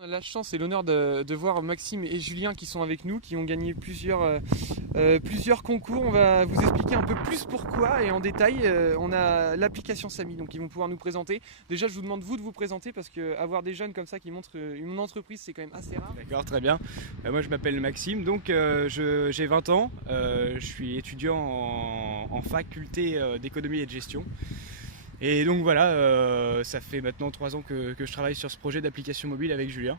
On a la chance et l'honneur de voir Maxime et Julien qui sont avec nous, qui ont gagné plusieurs concours. On va vous expliquer un peu plus pourquoi et en détail. On a l'application Samy, donc ils vont pouvoir nous présenter. Déjà, je vous demande vous de vous présenter parce que avoir des jeunes comme ça qui montrent une entreprise, c'est quand même assez rare. D'accord, très bien. Moi je m'appelle Maxime, donc j'ai 20 ans, je suis étudiant en faculté d'économie et de gestion. Et donc voilà, ça fait maintenant 3 ans que je travaille sur ce projet d'application mobile avec Julien.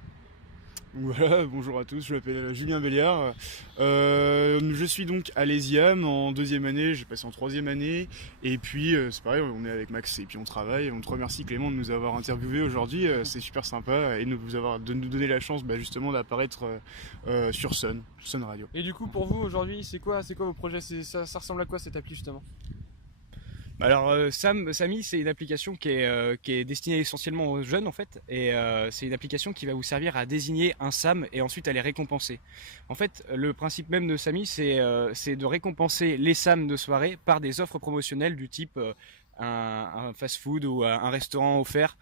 Voilà, bonjour à tous, je m'appelle Julien Béliard. Je suis donc à l'ESIAM en deuxième année, j'ai passé en troisième année. Et puis c'est pareil, on est avec Max et puis on travaille. On te remercie Clément de nous avoir interviewé aujourd'hui, c'est super sympa et de nous donner la chance justement d'apparaître sur Sun Radio. Et du coup, pour vous aujourd'hui, c'est quoi vos projets? Ça ressemble à quoi cette appli justement? Alors Samy, c'est une application qui est destinée essentiellement aux jeunes en fait, et c'est une application qui va vous servir à désigner un SAM et ensuite à les récompenser. En fait, le principe même de Samy, c'est de récompenser les SAM de soirée par des offres promotionnelles du type un fast-food ou un restaurant offert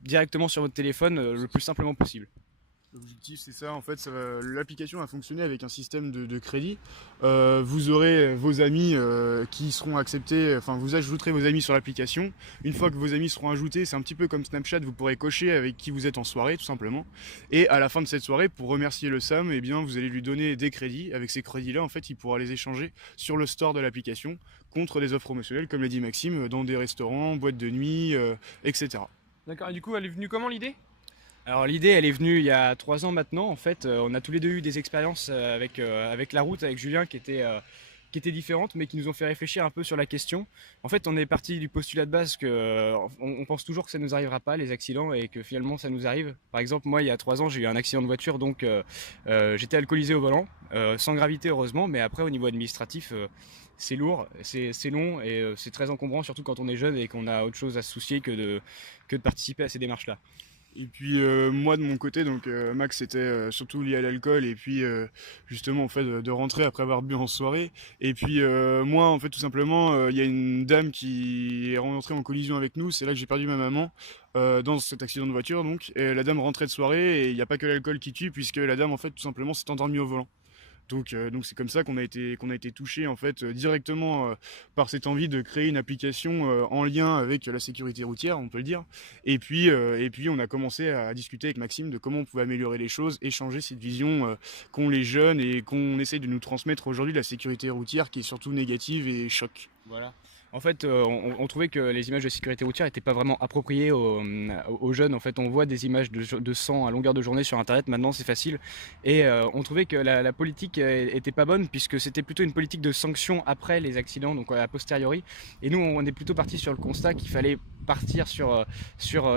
directement sur votre téléphone le plus simplement possible. L'objectif c'est ça, en fait l'application a fonctionné avec un système de crédit. Vous aurez vos amis qui seront acceptés, enfin vous ajouterez vos amis sur l'application. Une fois que vos amis seront ajoutés, c'est un petit peu comme Snapchat, vous pourrez cocher avec qui vous êtes en soirée tout simplement. Et à la fin de cette soirée, pour remercier le SAM, eh bien, vous allez lui donner des crédits. Avec ces crédits là, en fait, il pourra les échanger sur le store de l'application contre des offres promotionnelles, comme l'a dit Maxime, dans des restaurants, boîtes de nuit, etc. D'accord, et du coup, elle est venue comment l'idée? Alors l'idée elle est venue il y a 3 ans maintenant en fait, on a tous les deux eu des expériences avec la route, avec Julien qui étaient différentes mais qui nous ont fait réfléchir un peu sur la question. En fait on est parti du postulat de base que on pense toujours que ça nous arrivera pas les accidents et que finalement ça nous arrive. Par exemple moi il y a 3 ans j'ai eu un accident de voiture donc j'étais alcoolisé au volant, sans gravité heureusement, mais après au niveau administratif c'est lourd, c'est long et c'est très encombrant surtout quand on est jeune et qu'on a autre chose à se soucier que de participer à ces démarches là. Et puis moi de mon côté, donc Max c'était surtout lié à l'alcool et puis justement en fait de rentrer après avoir bu en soirée. Et puis moi en fait tout simplement il y a une dame qui est rentrée en collision avec nous. C'est là que j'ai perdu ma maman dans cet accident de voiture donc. Et la dame rentrait de soirée et il n'y a pas que l'alcool qui tue puisque la dame en fait tout simplement s'est endormie au volant. Donc c'est comme ça qu'on a été touché en fait directement par cette envie de créer une application en lien avec la sécurité routière, on peut le dire. Et puis on a commencé à discuter avec Maxime de comment on pouvait améliorer les choses et changer cette vision qu'ont les jeunes et qu'on essaye de nous transmettre aujourd'hui de la sécurité routière qui est surtout négative et choc. Voilà. En fait, on trouvait que les images de sécurité routière n'étaient pas vraiment appropriées aux jeunes. En fait, on voit des images de sang à longueur de journée sur Internet. Maintenant, c'est facile. Et on trouvait que la politique était pas bonne puisque c'était plutôt une politique de sanction après les accidents, donc a posteriori. Et nous, on est plutôt parti sur le constat qu'il fallait partir sur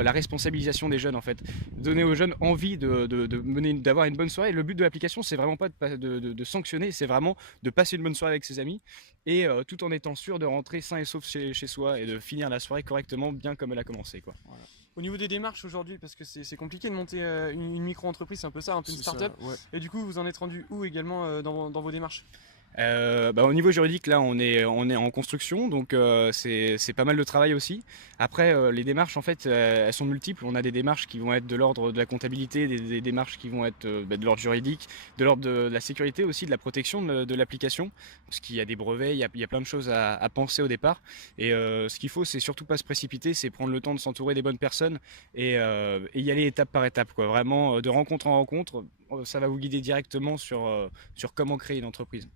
la responsabilisation des jeunes en fait, donner aux jeunes envie d'avoir une bonne soirée. Le but de l'application c'est vraiment pas de sanctionner, c'est vraiment de passer une bonne soirée avec ses amis et tout en étant sûr de rentrer sain et sauf chez soi et de finir la soirée correctement bien comme elle a commencé quoi. Voilà. Au niveau des démarches aujourd'hui, parce que c'est compliqué de monter une micro-entreprise, c'est un peu ça, un peu une start-up. Ouais. Et du coup, vous en êtes rendu où également dans vos démarches? Au niveau juridique, là, on est en construction, donc c'est pas mal de travail aussi. Après, les démarches, en fait, elles sont multiples. On a des démarches qui vont être de l'ordre de la comptabilité, des démarches qui vont être de l'ordre juridique, de l'ordre de la sécurité aussi, de la protection de l'application, parce qu'il y a des brevets, il y a plein de choses à penser au départ. Et ce qu'il faut, c'est surtout pas se précipiter, c'est prendre le temps de s'entourer des bonnes personnes et y aller étape par étape, quoi. Vraiment, de rencontre en rencontre, ça va vous guider directement sur comment créer une entreprise.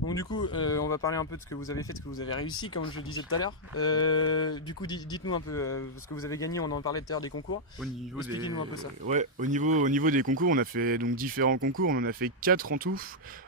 Donc du coup, on va parler un peu de ce que vous avez fait, de ce que vous avez réussi, comme je le disais tout à l'heure. Du coup, dites-nous un peu ce que vous avez gagné. On en parlait tout à l'heure des concours. Expliquez-nous un peu ça. Ouais, au niveau des concours, on a fait donc différents concours. On en a fait 4 en tout.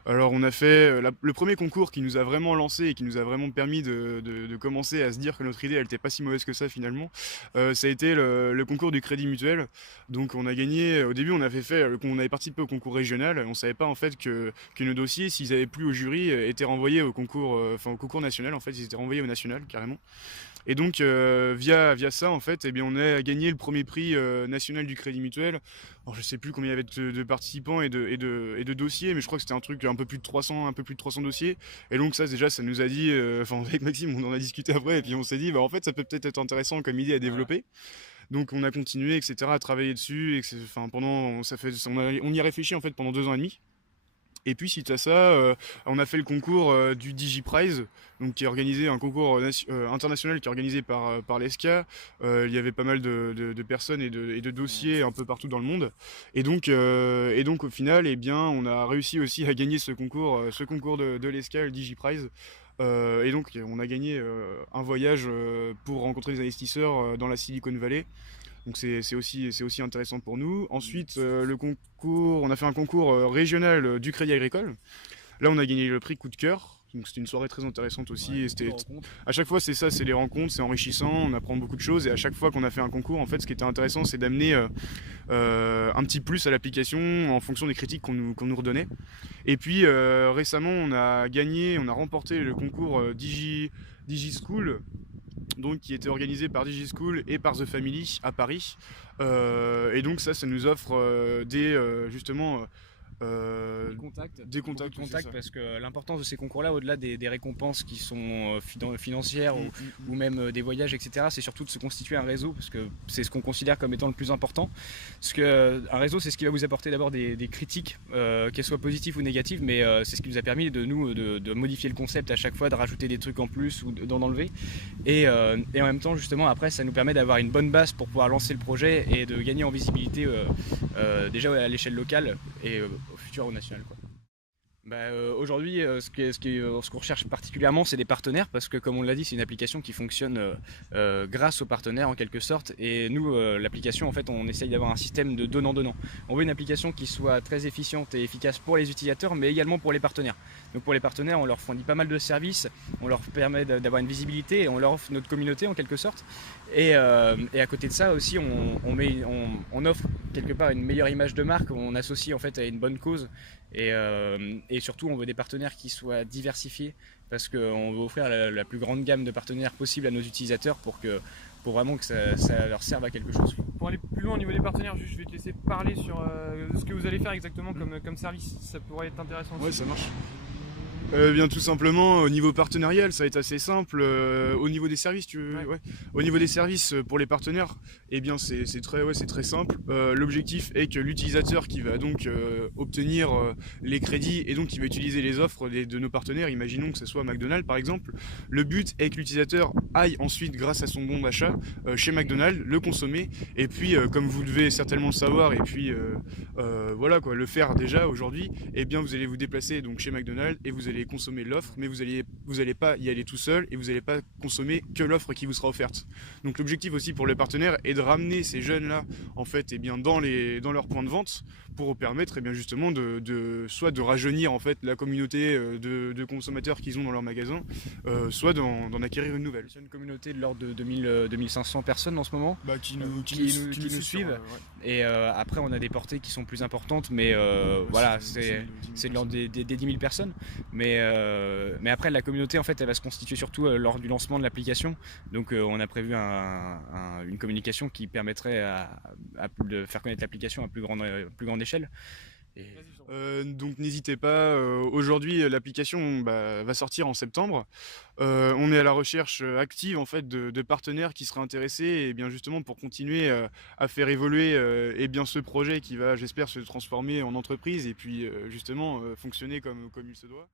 Alors on a fait le premier concours qui nous a vraiment lancé et qui nous a vraiment permis de commencer à se dire que notre idée elle était pas si mauvaise que ça finalement. Ça a été le concours du Crédit Mutuel. Donc on a gagné. Au début, on avait participé au concours régional. On savait pas en fait que nos dossiers, s'ils avaient plu au jury, étaient renvoyés au concours national. En fait, ils étaient renvoyés au national carrément. Et donc via ça en fait, eh bien, on a gagné le premier prix national du Crédit Mutuel. Alors, je sais plus combien il y avait de participants et de dossiers, mais je crois que c'était un truc un peu plus de 300 dossiers. Et donc ça déjà ça nous a dit, enfin avec Maxime on en a discuté après et puis on s'est dit bah en fait ça peut peut-être être intéressant comme idée à développer. Donc on a continué etc à travailler dessus et enfin pendant on y a réfléchi en fait pendant 2 ans et demi. Et puis suite à ça, on a fait le concours du DigiPrize, donc qui est organisé un concours international qui est organisé par l'ESCA. Il y avait pas mal de personnes et de dossiers un peu partout dans le monde. Et donc au final, eh bien, on a réussi aussi à gagner ce concours de l'ESCA, le DigiPrize. Et donc on a gagné un voyage pour rencontrer des investisseurs dans la Silicon Valley. Donc c'est aussi intéressant pour nous. Ensuite, on a fait un concours régional du Crédit Agricole. Là, on a gagné le prix Coup de cœur. Donc c'était une soirée très intéressante aussi. Ouais, Et à chaque fois, c'est ça, c'est les rencontres, c'est enrichissant, on apprend beaucoup de choses. Et à chaque fois qu'on a fait un concours, en fait, ce qui était intéressant, c'est d'amener un petit plus à l'application en fonction des critiques qu'on nous redonnait. Et puis récemment, on a remporté le concours DigiSchool, donc qui était organisé par DigiSchool et par The Family à Paris. Et donc ça nous offre justement des contacts parce que l'importance de ces concours-là, au-delà des récompenses qui sont financières ou même des voyages, etc., c'est surtout de se constituer un réseau, parce que c'est ce qu'on considère comme étant le plus important. Parce qu'un réseau, c'est ce qui va vous apporter d'abord des critiques, qu'elles soient positives ou négatives, mais c'est ce qui nous a permis de modifier le concept à chaque fois, de rajouter des trucs en plus ou d'en enlever. Et en même temps, justement, après, ça nous permet d'avoir une bonne base pour pouvoir lancer le projet et de gagner en visibilité déjà à l'échelle locale et au futur au national, quoi. Aujourd'hui, ce qu'on recherche particulièrement, c'est des partenaires, parce que comme on l'a dit, c'est une application qui fonctionne grâce aux partenaires en quelque sorte. Et nous, l'application, en fait, on essaye d'avoir un système de donnant-donnant. On veut une application qui soit très efficiente et efficace pour les utilisateurs, mais également pour les partenaires. Donc pour les partenaires, on leur fournit pas mal de services, on leur permet d'avoir une visibilité et on leur offre notre communauté en quelque sorte. Et à côté de ça aussi, on offre quelque part une meilleure image de marque, on associe en fait à une bonne cause. Et surtout, on veut des partenaires qui soient diversifiés, parce qu'on veut offrir la plus grande gamme de partenaires possible à nos utilisateurs pour vraiment que ça leur serve à quelque chose. Pour aller plus loin au niveau des partenaires, je vais te laisser parler sur ce que vous allez faire exactement comme service. Ça pourrait être intéressant aussi. Ouais, ça marche. Bien tout simplement au niveau partenarial ça va être assez simple. Au niveau des services Au niveau des services pour les partenaires, eh bien c'est très simple. L'objectif est que l'utilisateur qui va donc obtenir les crédits et donc qui va utiliser les offres de nos partenaires, imaginons que ce soit McDonald's par exemple, le but est que l'utilisateur aille ensuite grâce à son bon d'achat chez McDonald's le consommer, et puis comme vous devez certainement le savoir et puis voilà quoi, le faire déjà aujourd'hui, eh bien vous allez vous déplacer donc chez McDonald's et vous allez consommer l'offre, mais vous allez pas y aller tout seul et vous n'allez pas consommer que l'offre qui vous sera offerte. Donc l'objectif aussi pour les partenaires est de ramener ces jeunes là en fait dans leurs points de vente pour permettre bien justement soit de rajeunir en fait la communauté de consommateurs qu'ils ont dans leur magasin, soit d'en acquérir une nouvelle. C'est une communauté de l'ordre de 2500 personnes en ce moment qui nous suivent. Et après on a des portées qui sont plus importantes, mais voilà, c'est de l'ordre des 10 000 personnes. Mais après la communauté en fait elle va se constituer surtout lors du lancement de l'application. Donc on a prévu une communication qui permettrait de faire connaître l'application à plus grande échelle. Donc n'hésitez pas, aujourd'hui l'application va sortir en septembre. On est à la recherche active en fait de partenaires qui seraient intéressés, et bien justement pour continuer à faire évoluer et bien ce projet qui va, j'espère, se transformer en entreprise et puis justement fonctionner comme il se doit.